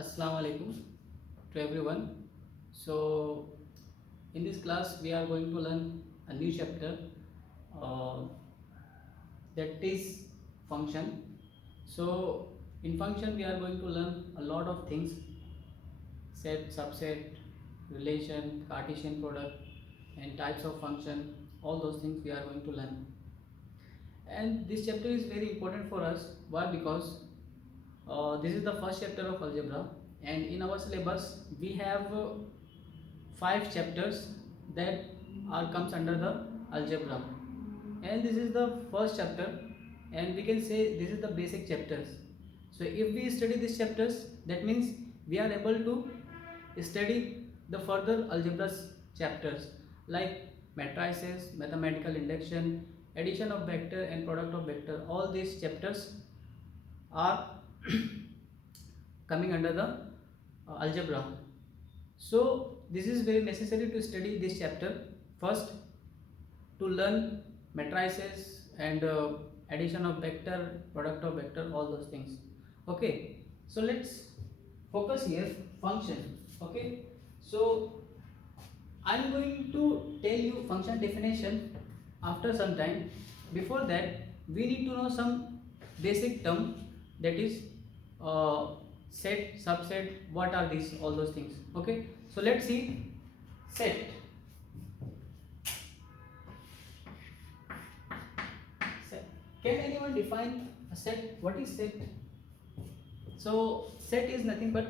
Assalamu alaikum to everyone. So in this class we are going to learn a new chapter uh, that is function. So in function we are going to learn a lot of things: set, subset, relation, Cartesian product, and types of function. All those things we are going to learn. And this chapter is very important for us. Why? Because this is the first chapter of algebra, and in our syllabus we have 5 chapters that are comes under the algebra, and this is the first chapter, and we can say this is the basic chapters. So if we study these chapters, that means we are able to study the further algebra chapters like matrices, mathematical induction, addition of vector and product of vector. All these chapters are coming under the algebra. So this is very necessary to study this chapter first, to learn matrices and addition of vector, product of vector, all those things. Okay, so let's focus here function. Okay, so I'm going to tell you function definition after some time. Before that, we need to know some basic term, that is uh, set, subset, what are these, all those things. Okay, so let's see set. Set. Can anyone define a set? What is set? So set is nothing but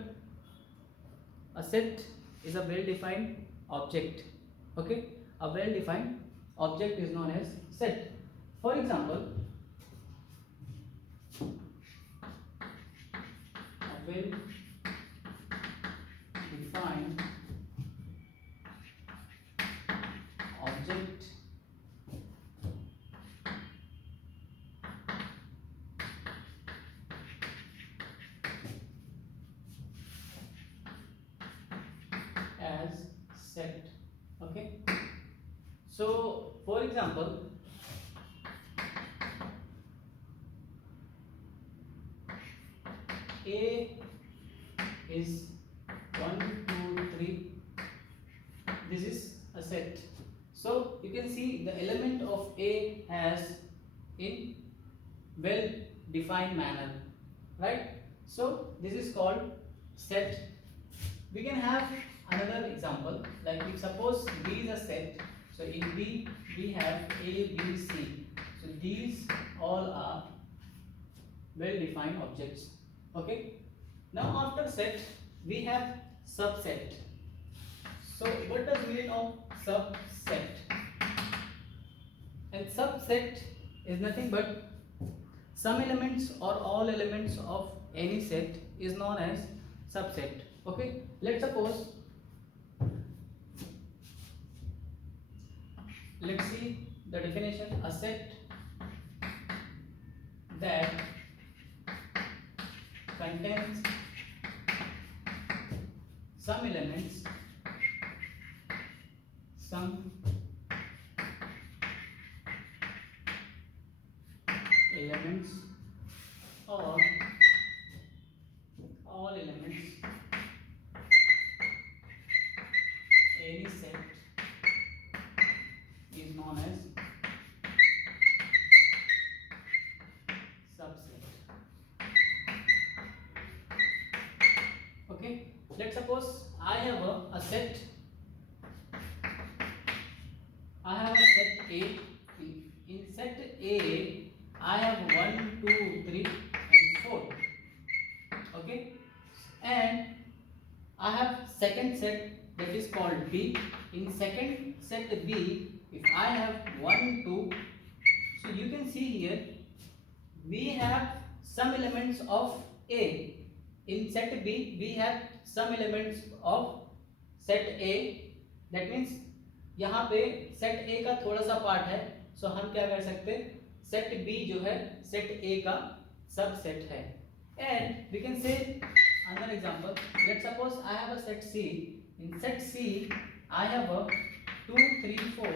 a set is a well-defined object. Okay, a well-defined object is known as set. For example, a well-defined object as set. Okay, so for example, A is 1, 2, 3. This is a set. So you can see the element of A has in well defined manner, right? So this is called set. We can have another example, like if suppose B is a set. So in B we have A, B, C. So these all are well defined objects. Okay, now after set we have subset. So what does mean of subset? And subset is nothing but some elements or all elements of any set is known as subset. Okay, let's suppose, let's see the definition. A set that contains some elements or all elements any set is known as subset. Okay, let's suppose I have a set. I have a set A. In set A, I have 1, 2, 3, and 4. Okay, and I have second set, that is called B. In second set B, if I have 1, 2, so you can see here we have some elements of A. In set B, we have some elements of set A. That means यहाँ पे set A का थोड़ा सा part है, सो हम क्या कर सकते हैं, सेट B जो है सेट A का सबसेट है. And we can say another example. Let's suppose I have a set C. In set C, I have a 2, 3, 4.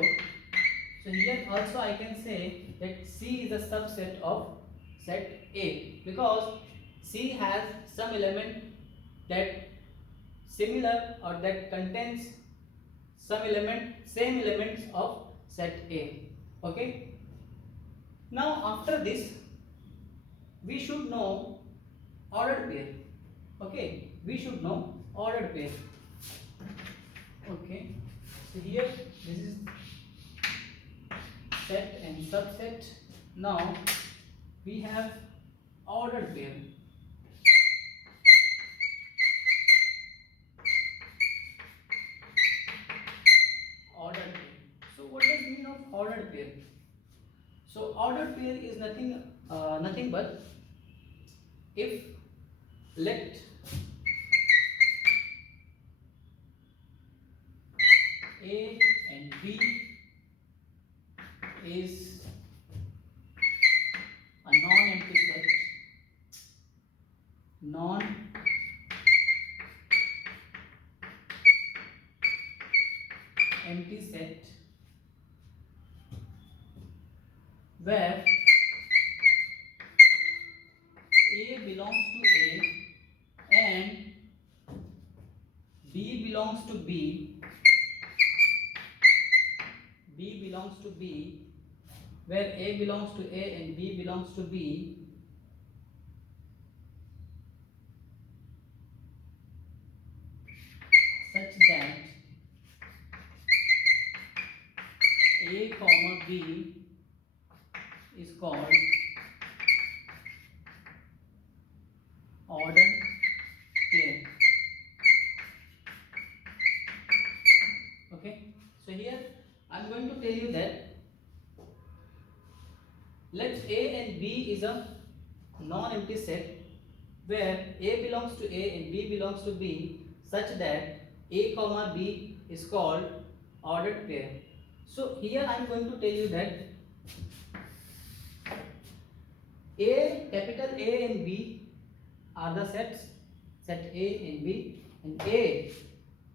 So here also I can say that C is a subset of set A, because C has some element that similar or that contains same elements of set A. Okay. Now after this, we should know ordered pair. Okay, we should know ordered pair. Okay, so here this is set and subset. Now we have ordered pair. Ordered pair. So what does mean of ordered pair? So ordered pair is nothing but if let A and B is a non-empty set, non-empty set where A belongs to A and B belongs to B, where A belongs to A and B belongs to B, such that A comma B is called ordered pair. Okay, so here I am going to tell you that let A and B is a non-empty set where A belongs to A and B belongs to B, such that A comma B is called ordered pair. So here I am going to tell you that capital A and B are the sets, set A and B, and A,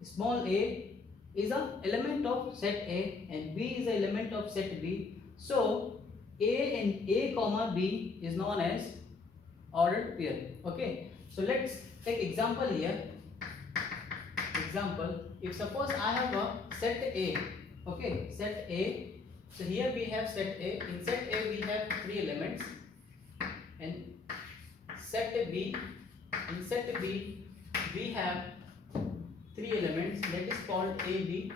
small a, is an element of set A and B is an element of set B. So A and A comma B is known as ordered pair. Okay, so let's take example here. Example, if suppose I have a set A, okay, set A. So here we have set A. In set A we have 3 elements, and set B, in set B we have 3 elements, that is called A, B,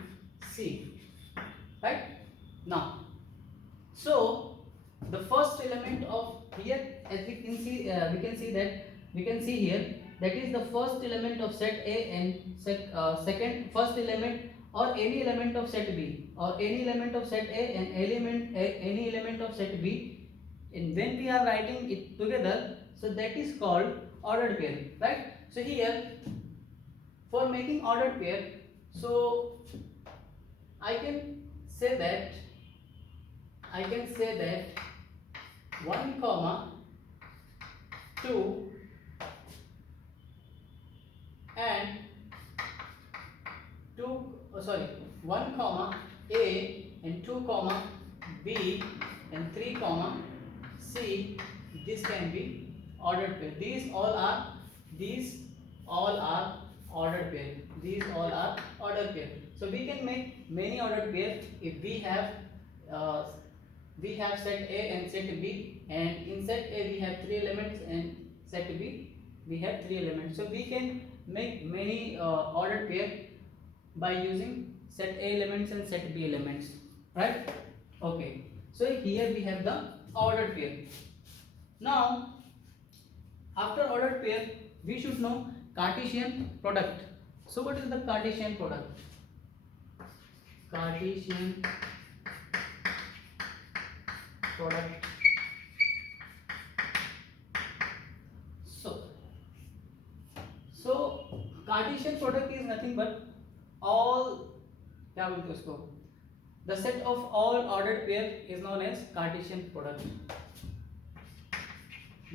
C. Right? Now, so the first element of here, as we can see here, that is the first element of set A and first element or any element of set B or any element of set A and any element of set B. And when we are writing it together, so that is called ordered pair, right? So here, for making ordered pair, so I can say that 1 comma 2 and 1 comma A and 2 comma B and 3 comma C, this can be ordered pair. These all are ordered pair. These all are ordered pair. So we can make many ordered pair if we have set A and set B, and in set A we have 3 elements and set B we have 3 elements. So we can make many ordered pair by using set A elements and set B elements, right? Okay, so here we have the ordered pair. Now after ordered pair we should know Cartesian product. So what is the Cartesian product? Cartesian product. So Cartesian product is nothing but the set of all ordered pair is known as Cartesian product.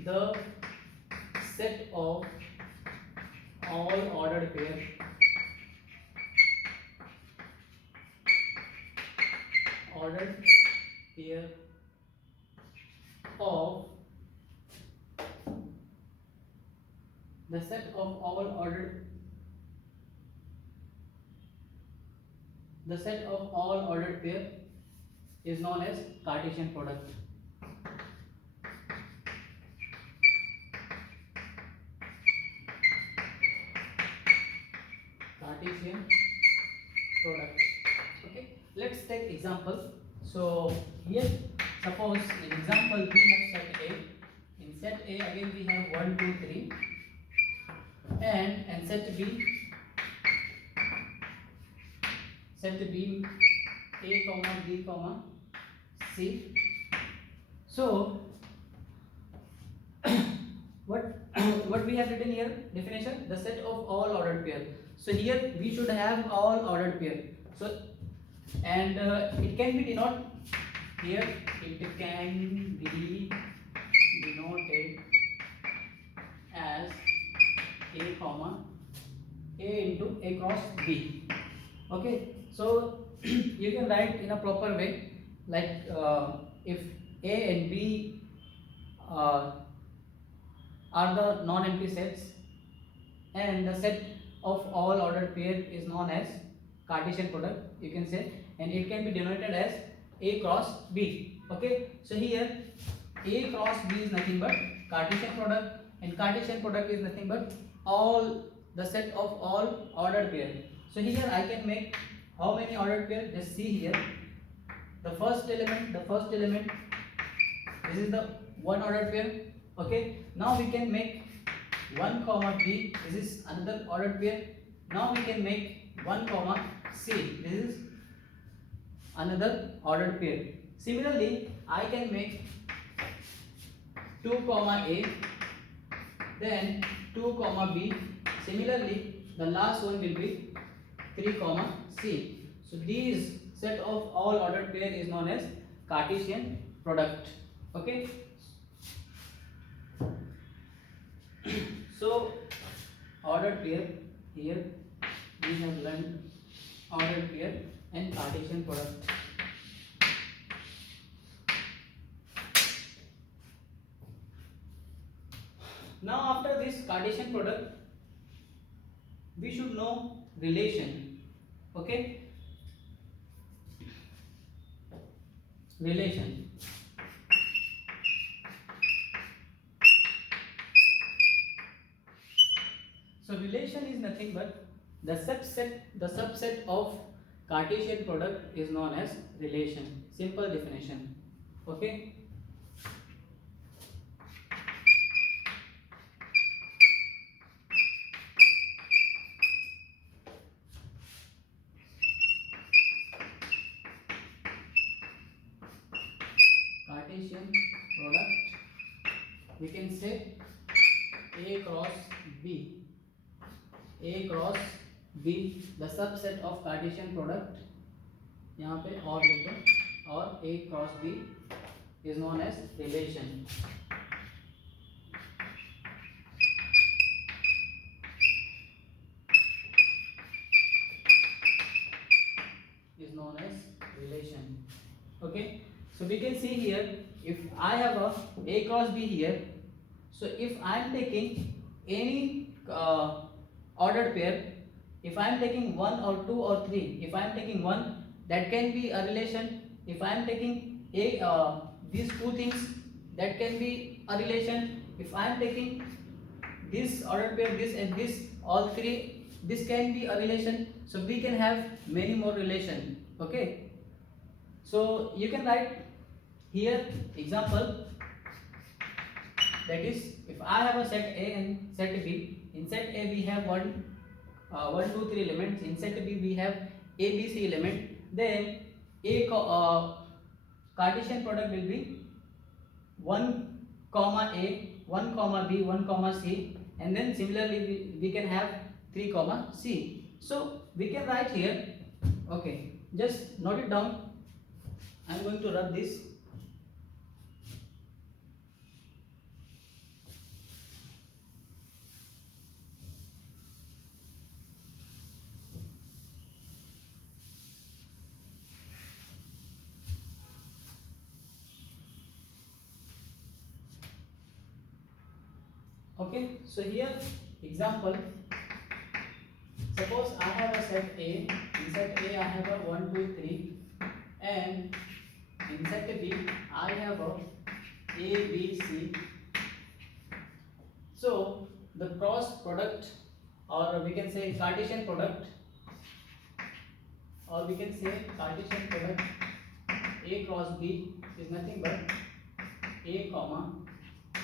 The set of all ordered pair of the set of all ordered the set of all ordered pair is known as Cartesian product. Cartesian product. Okay, let's take example. So here, suppose in example we have set A. In set A again we have 1, 2, 3, and set B A comma B comma C. So what what we have written here, definition, the set of all ordered pair. So here we should have all ordered pair. So and it can be denoted here, it can be denoted as A comma A into A cross B. Okay, so you can write in a proper way, like if A and B uh, are the non-empty sets, and the set of all ordered pair is known as Cartesian product, you can say, and it can be denoted as A cross B. Okay, so here A cross B is nothing but Cartesian product, and Cartesian product is nothing but all the set of all ordered pair. So here I can make how many ordered pair? Just see here. The first element, this is the one ordered pair. Okay, now we can make 1 comma B, this is another ordered pair. Now we can make 1 comma C, this is another ordered pair. Similarly, I can make 2 comma A, then 2 comma B. Similarly, the last one will be 3 comma C. So these set of all ordered pair is known as Cartesian product. Okay. So ordered pair, here we have learned ordered pair and Cartesian product. Now after this Cartesian product, we should know relation. Okay, relation. So relation is nothing but the subset of Cartesian product is known as relation. Simple definition. Okay. Cartesian product, we can say A cross B. A cross B, the subset of Cartesian product, यहाँ पे और लिख दो, और A cross B is known as relation. Is known as relation. Okay, so we can see here, if I have a cross B here, so if I am taking any ordered pair, if I am taking 1 or 2 or 3, if I am taking 1, that can be a relation. If I am taking these two things, that can be a relation. If I am taking this ordered pair, this and this, all three, this can be a relation. So we can have many more relation. Okay, so you can write here example, that is, if I have a set A and set B, in set A we have 1, 2, 3 elements, in set B we have A, B, C element, then Cartesian product will be 1 comma A, 1 comma B, 1 comma C, and then similarly we can have 3 comma C. So we can write here, okay, just note it down. I am going to rub this. Okay, so here Example, suppose I have a set A. In set A I have a 1, 2, 3, and in set B I have a B, C. So the cross product, or we can say Cartesian product, A cross B is nothing but A comma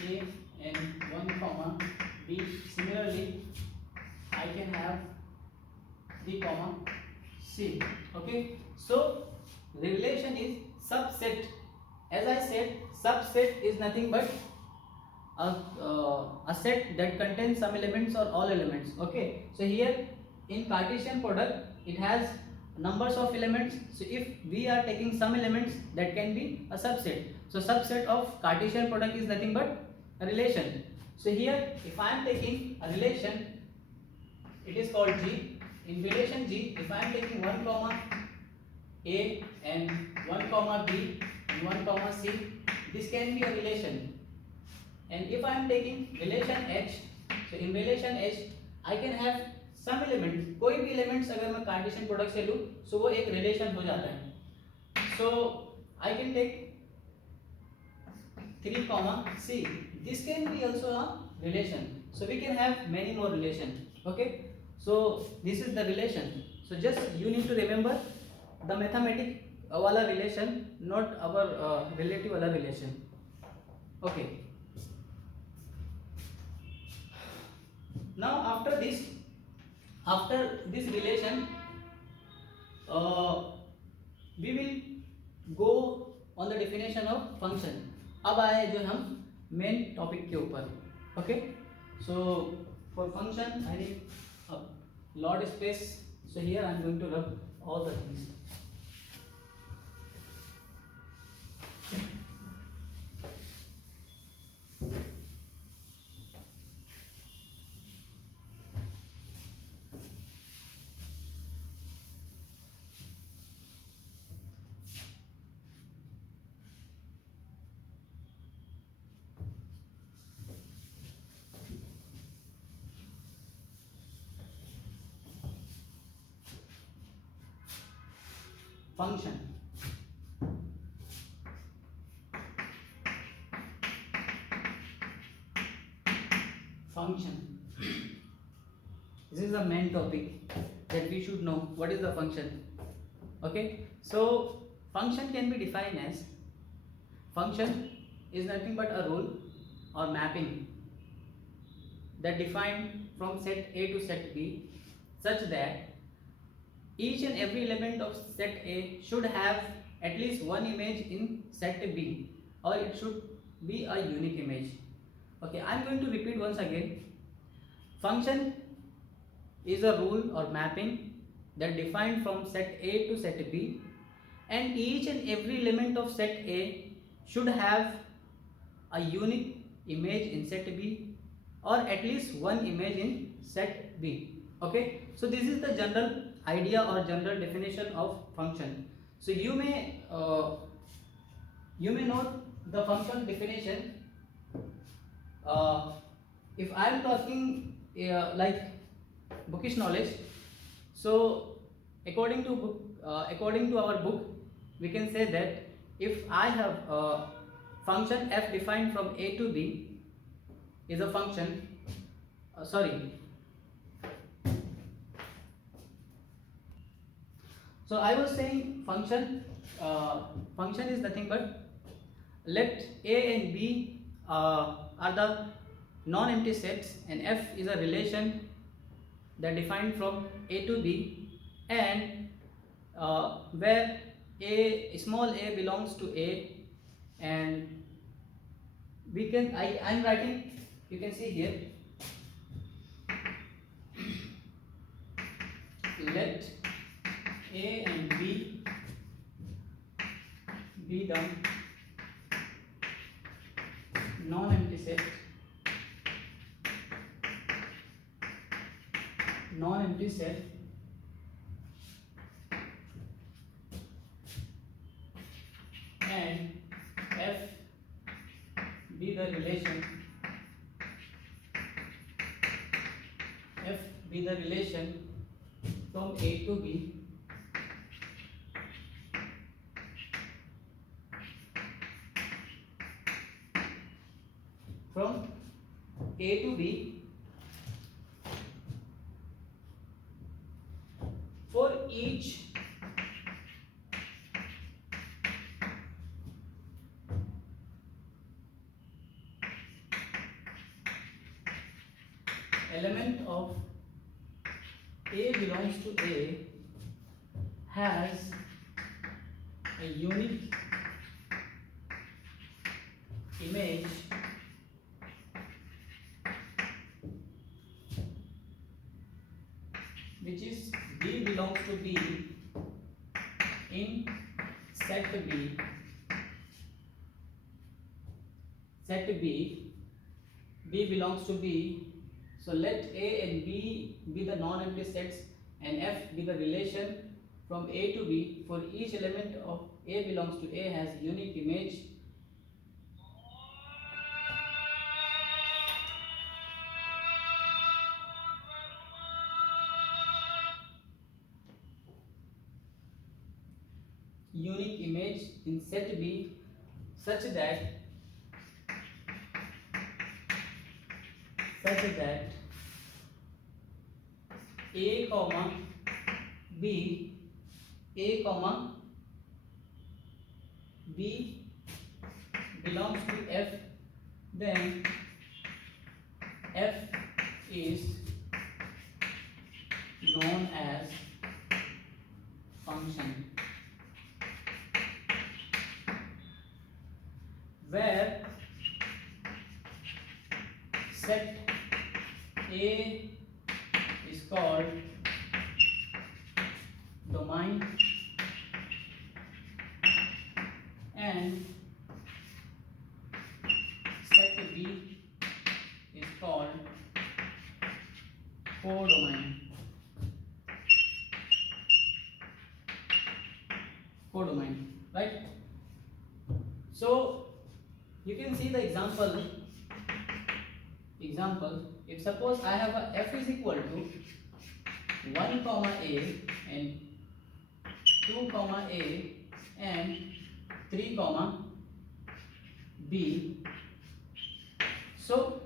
A and 1 comma B. Similarly, I can have B comma C. Okay, so the relation is subset. As I said, subset is nothing but a set that contains some elements or all elements. Okay, so here in Cartesian product it has numbers of elements. So if we are taking some elements, that can be a subset. So subset of Cartesian product is nothing but a relation. So here if I am taking a relation, it is called G. In relation G, if I am taking 1 comma A and 1 comma B and 1 comma C, this can be a relation. And if I am taking relation H, so in relation H I can have some element, कोई भी elements अगर मैं Cartesian product से लूँ, so वो एक relation हो जाता है. So I can take 3 comma C. This can be also a relation. So we can have many more relation. Okay. So this is the relation. So just you need to remember the mathematic wala relation, not our relative wala relation. Okay. Now after this relation, we will go on the definition of function. अब आए जो हम main topic के ऊपर. Okay. So for function I need a lot space. So here I am going to rub all the things. Function. This is the main topic that we should know. What is the function? Okay, so function can be defined as, function is nothing but a rule or mapping that defined from set A to set B such that each and every element of set A should have at least one image in set B, or it should be a unique image. Okay, I am going to repeat once again. Function is a rule or mapping that defined from set A to set B, and each and every element of set A should have a unique image in set B, or at least one image in set B. Okay, so this is the general idea or general definition of function. So you may note the function definition. If I am talking like bookish knowledge, so according to our book, we can say that if I have a function f defined from A to B is a function. So I was saying function is nothing but, let A and B are the non-empty sets, and F is a relation that defined from A to B, and where small a belongs to A, and we can I am writing, you can see here, let A and B be the non-empty set, and F be the relation f be the relation from A to B from A to B for each element of A belongs to A has a unique image which is B belongs to B in set B. Set B, B belongs to B. So let A and B be the non-empty sets and F be the relation from A to B for each element of A belongs to A has unique image in set B such that A comma B A comma B belongs to F, then F is known as function where set A is called domain and set B is called codomain. Right? So you can see the example. If suppose I have a f is equal to 1 comma A and 2 comma A and 3 comma B. So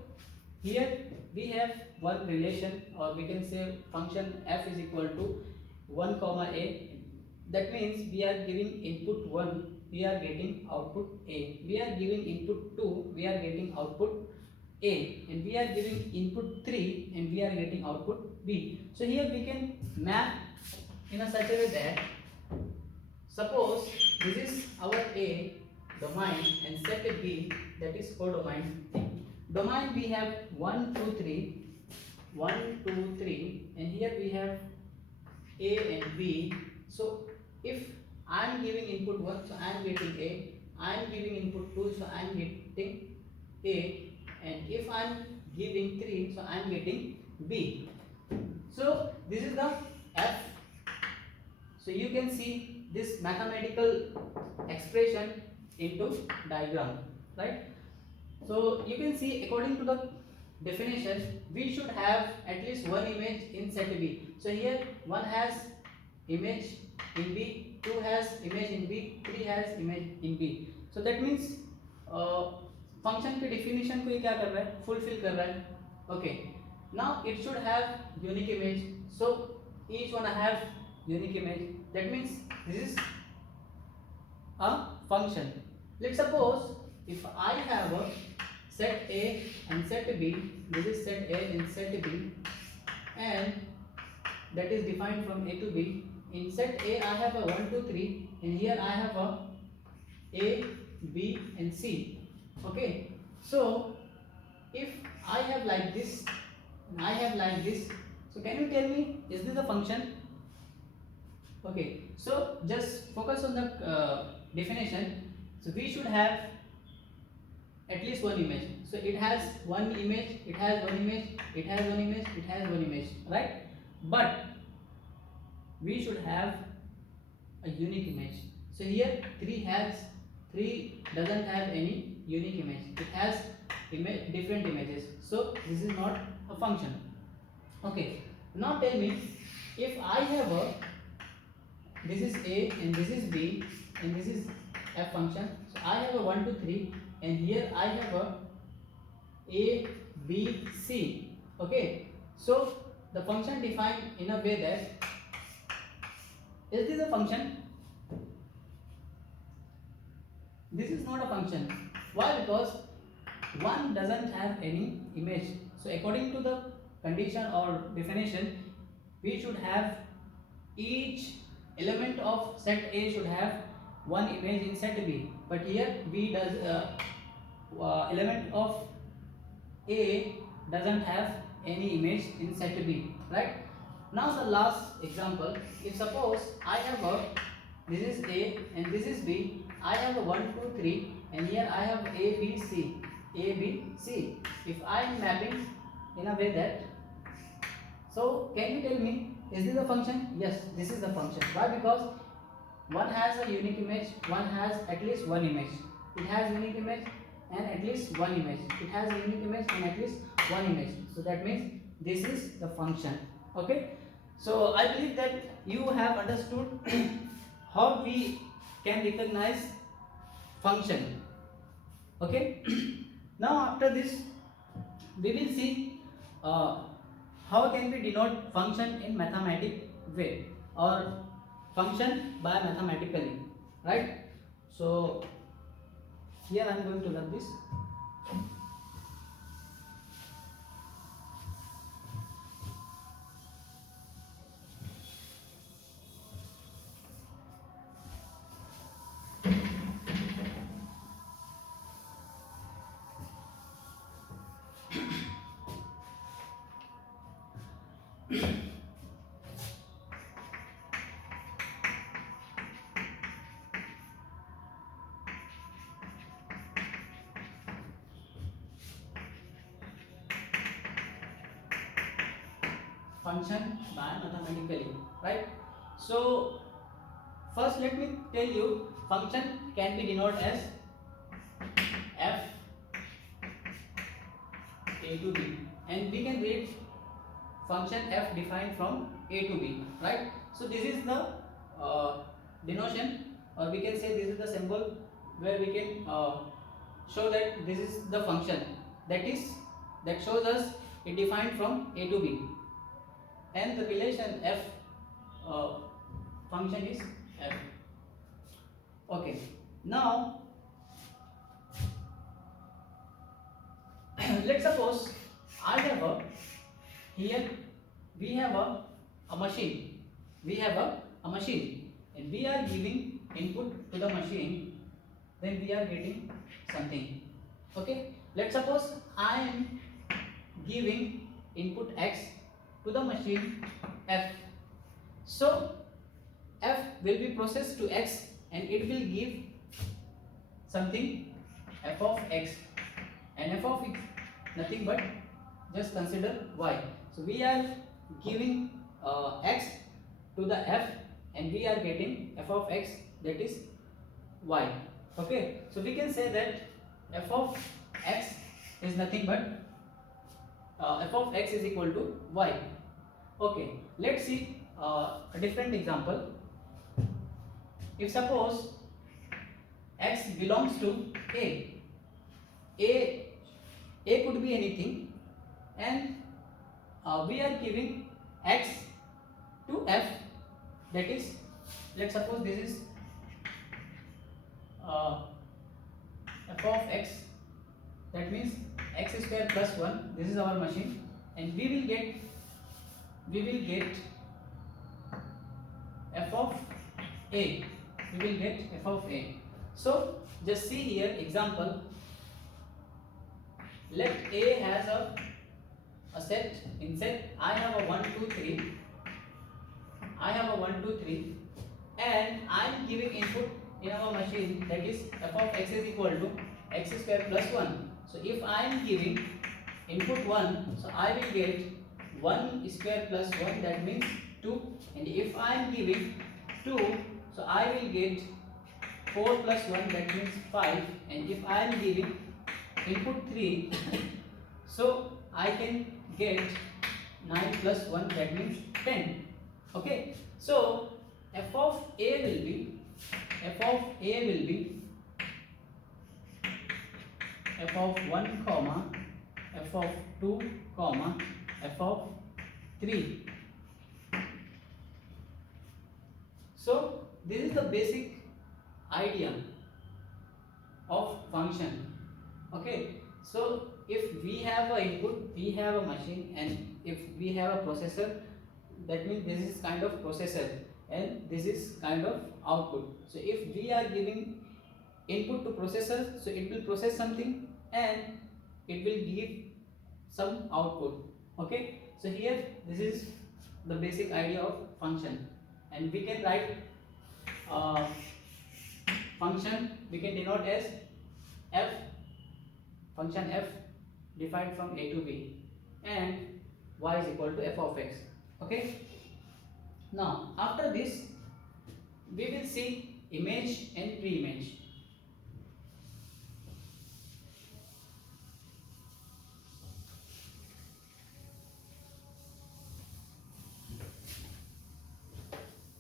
here we have one relation, or we can say function f is equal to 1 comma A. That means we are giving input 1, we are getting output A. We are giving input 2, we are getting output A. And we are giving input 3 and we are getting output B. So here we can map in a such a way that suppose this is our A domain and set B that is codomain. Domain we have 1, 2, 3, 1, 2, 3 and here we have A and B. So if I am giving input 1, so I am getting A. I am giving input 2, so I am getting A. And if I am giving 3, so I am getting B. So this is the F. So you can see this mathematical expression into diagram, right? So you can see according to the definition, we should have at least one image in set B. So here 1 has image in B, 2 has image in B, 3 has image in B. So that means function के definition को ये क्या कर रहा है, fulfil कर रहा है. Okay, now it should have unique image. So each one have unique image. That means this is a function. Let's suppose if I have a set A and set B, this is set A and set B, and that is defined from A to B. In set A I have a 1, 2, 3 and here I have a A, B and C. Okay, so if I have like this and I have like this, so can you tell me, is this a function? Okay, so just focus on the definition. So we should have at least one image. So it has one image, it has one image, it has one image, it has one image, right? But we should have a unique image. So here 3 doesn't have any unique image. It has different images. So this is not a function. Okay, now tell me, if I have a, this is A and this is B and this is f function, so I have a 1 2 3 and here I have a B C. Okay, so the function defined in a way that, is this a function? This is not a function. Why? Because one doesn't have any image. So according to the condition or definition, we should have each element of set A should have one image in set B. But here B does element of A doesn't have any image in set B, right? Now the last example, if suppose I have a, this is A and this is B, I have a 1 2 3 and here I have A B C, A B C. If I am mapping in a way that, so can you tell me, is this a function? Yes, this is the function. Why? Because one has a unique image, one has at least one image. It has unique image and at least one image. It has a unique image and at least one image. So that means this is the function. Okay. So I believe that you have understood how we can recognize function. Okay. Now after this, we will see how can we denote function in mathematic way or function by mathematically, right? So here I am going to learn this. Function by mathematically, right? So first let me tell you, function can be denoted as f a to b, and we can read function f defined from a to b, right? So this is the denotation, or we can say this is the symbol where we can show that this is the function that shows us it defined from a to b, and the relation f function is f. Okay, now let's suppose I have a, here we have a machine, we have a machine and we are giving input to the machine, then we are getting something. Okay, let's suppose I am giving input x to the machine f. So f will be processed to x and it will give something f of x, and f of x nothing but, just consider y. So we are giving x to the f and we are getting f of x, that is y. Okay, so we can say that f of x is nothing but f of x is equal to y. Okay, let's see a different example. If suppose x belongs to a, a could be anything, and we are giving x to f, that is, let's suppose this is f of x, that means x square plus 1, this is our machine, and we will get f of a, we will get f of a. So just see here example, let a has a set, in set I have a 1 2 3, I have a 1 2 3 and I am giving input in our machine, that is f of x is equal to x square plus 1. So if I am giving input 1, so I will get 1 square plus 1, that means 2, and if I am giving 2, so I will get 4 plus 1, that means 5, and if I am giving input 3, so I can get 9 plus 1, that means 10. Okay, so f of a will be f of a will be f of 1 comma f of 2 comma f of 3. So this is the basic idea of function. Okay, so if we have a input, we have a machine, and if we have a processor, that means this is kind of processor and this is kind of output. So if we are giving input to processor, so it will process something and it will give some output. Okay, so here this is the basic idea of function, and we can write function, we can denote as f, function f defined from a to b, and y is equal to f of x. Okay, now after this we will see image and pre-image.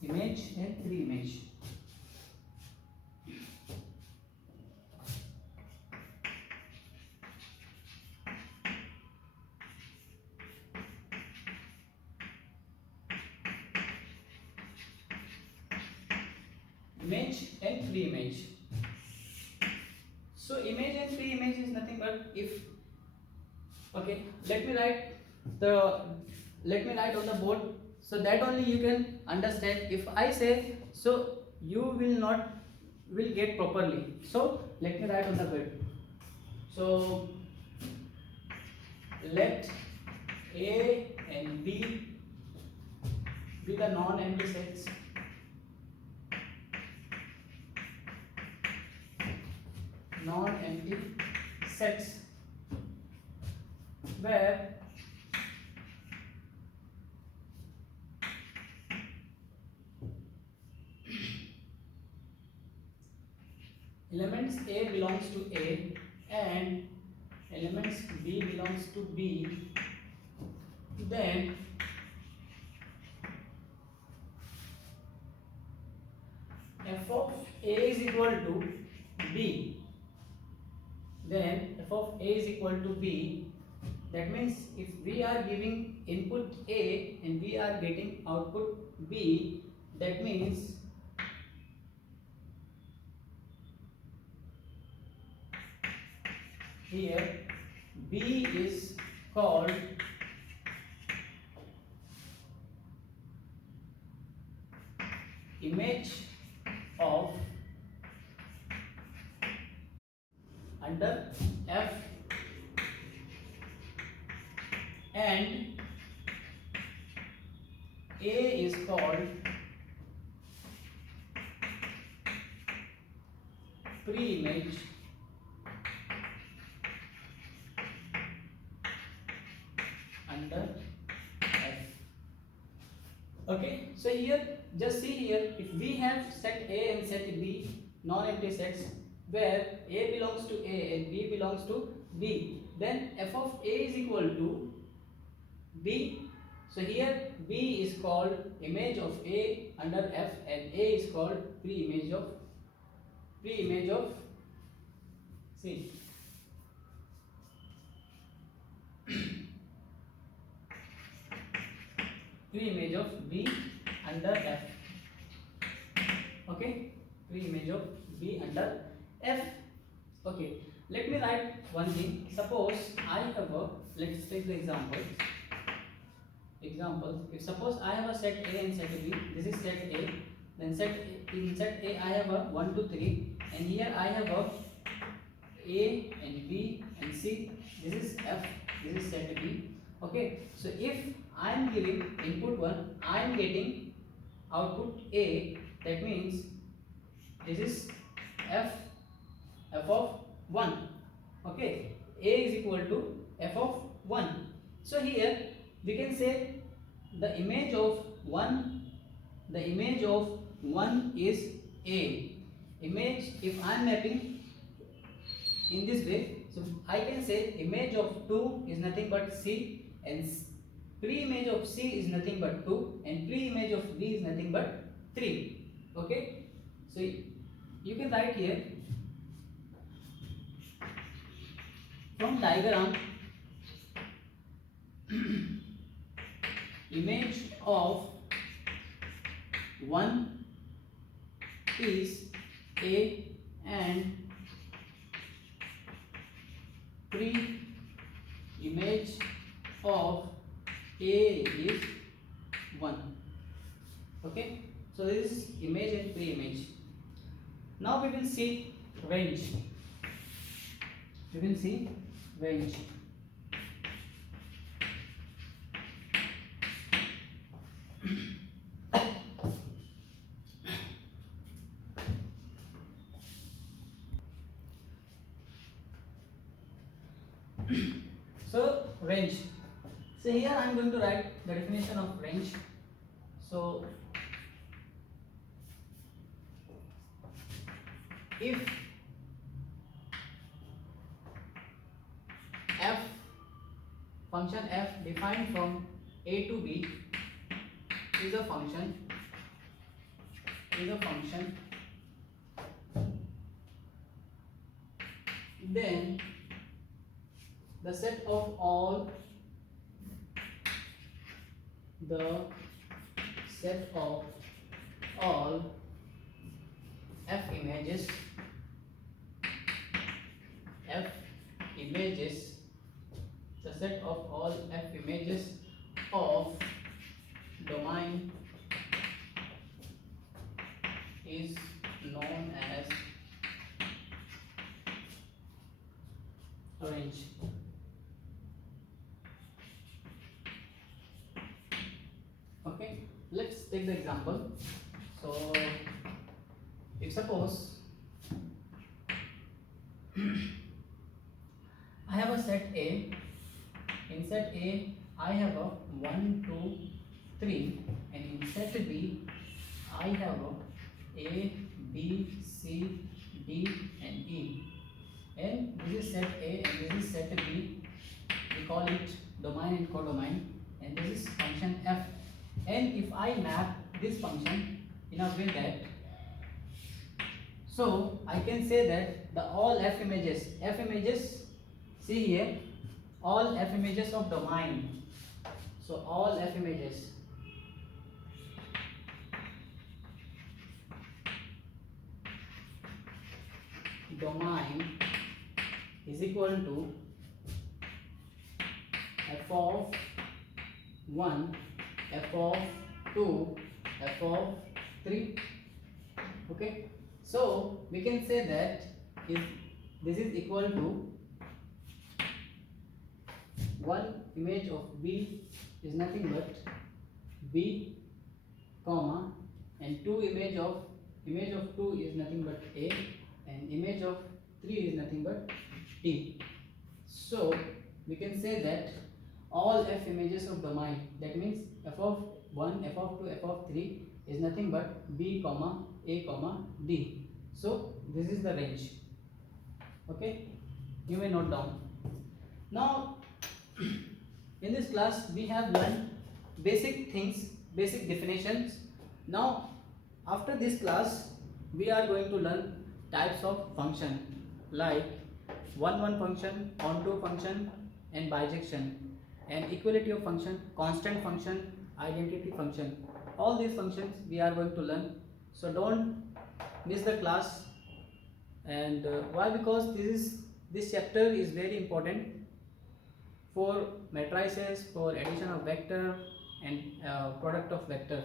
Image and pre-image. Image and pre-image. So image and pre-image is nothing but if, okay, let me write on the board, so that only you can understand. If I say, so you will get properly. So let me write on the board. So let A and B be the non-empty sets. Non-empty sets where elements A belongs to A and elements B belongs to B, then f of A is equal to B. Then f of A is equal to B. That means if we are giving input A and we are getting output B, that means here B is called image of under F, and A is called pre-image under F. Okay, so here just see here, if we have set A and set B non-empty sets where A belongs to A and B belongs to B, then f of A is equal to B. So here B is called image of A under F and A is called pre-image of C. Pre-image of B under F. Okay, pre-image of B under F. Okay, let me write one thing. Suppose I have a, let's take the example. If suppose I have a set A and set B, this is set A, then in set A I have a 1 2 3, and here I have a and B and C, this is F, this is set B. Okay, so if I am giving input 1, I am getting output A, that means this is f of 1. Okay, A is equal to f of 1. So here we can say the image of 1 is A. Image, if I am mapping in this way, so I can say image of 2 is nothing but C, and pre-image of C is nothing but 2 and pre-image of B is nothing but 3. Okay, so you can write here from diagram image of 1 is A and pre-image of A is 1. Okay, so this is image and pre-image. Now we will see range. We will see range. So range. So here I am going to write the definition of range. So if f function f defined from A to B is a function then the set of all f images the set of all f images of domain is known as range. Okay, let's take the example. So if suppose I have a set A. In set A I have a 1, 2, 3, and in set B I have A, B, C, D and E. And this is set A and this is set B. We call it domain and codomain, and this is function f. And if I map this function in a way that, so I can say that the all f images, see here, all f images of domain. So all f images domain is equal to f of 1, f of 2, f of 3. Okay, so we can say that if this is equal to 1 image of B is nothing but B, comma, and 2 image of 2 is nothing but A, and image of 3 is nothing but T. So we can say that all f images of domain, that means f of 1, f of 2, f of 3 is nothing but B, comma, A, comma, D. So this is the range. Okay, you may note down. Now in this class we have learned basic things, basic definitions. Now after this class we are going to learn types of function like one function, onto function and bijection, and equality of function, constant function, identity function. All these functions we are going to learn, so don't miss the class. And why? Because this chapter is very important for matrices, for addition of vector and product of vectors.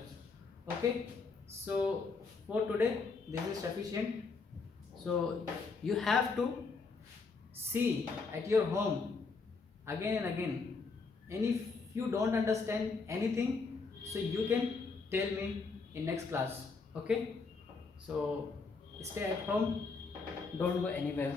Okay, so for today this is sufficient. So you have to see at your home again and again, and if you don't understand anything, so you can tell me in next class. Okay, so stay at home, don't go anywhere.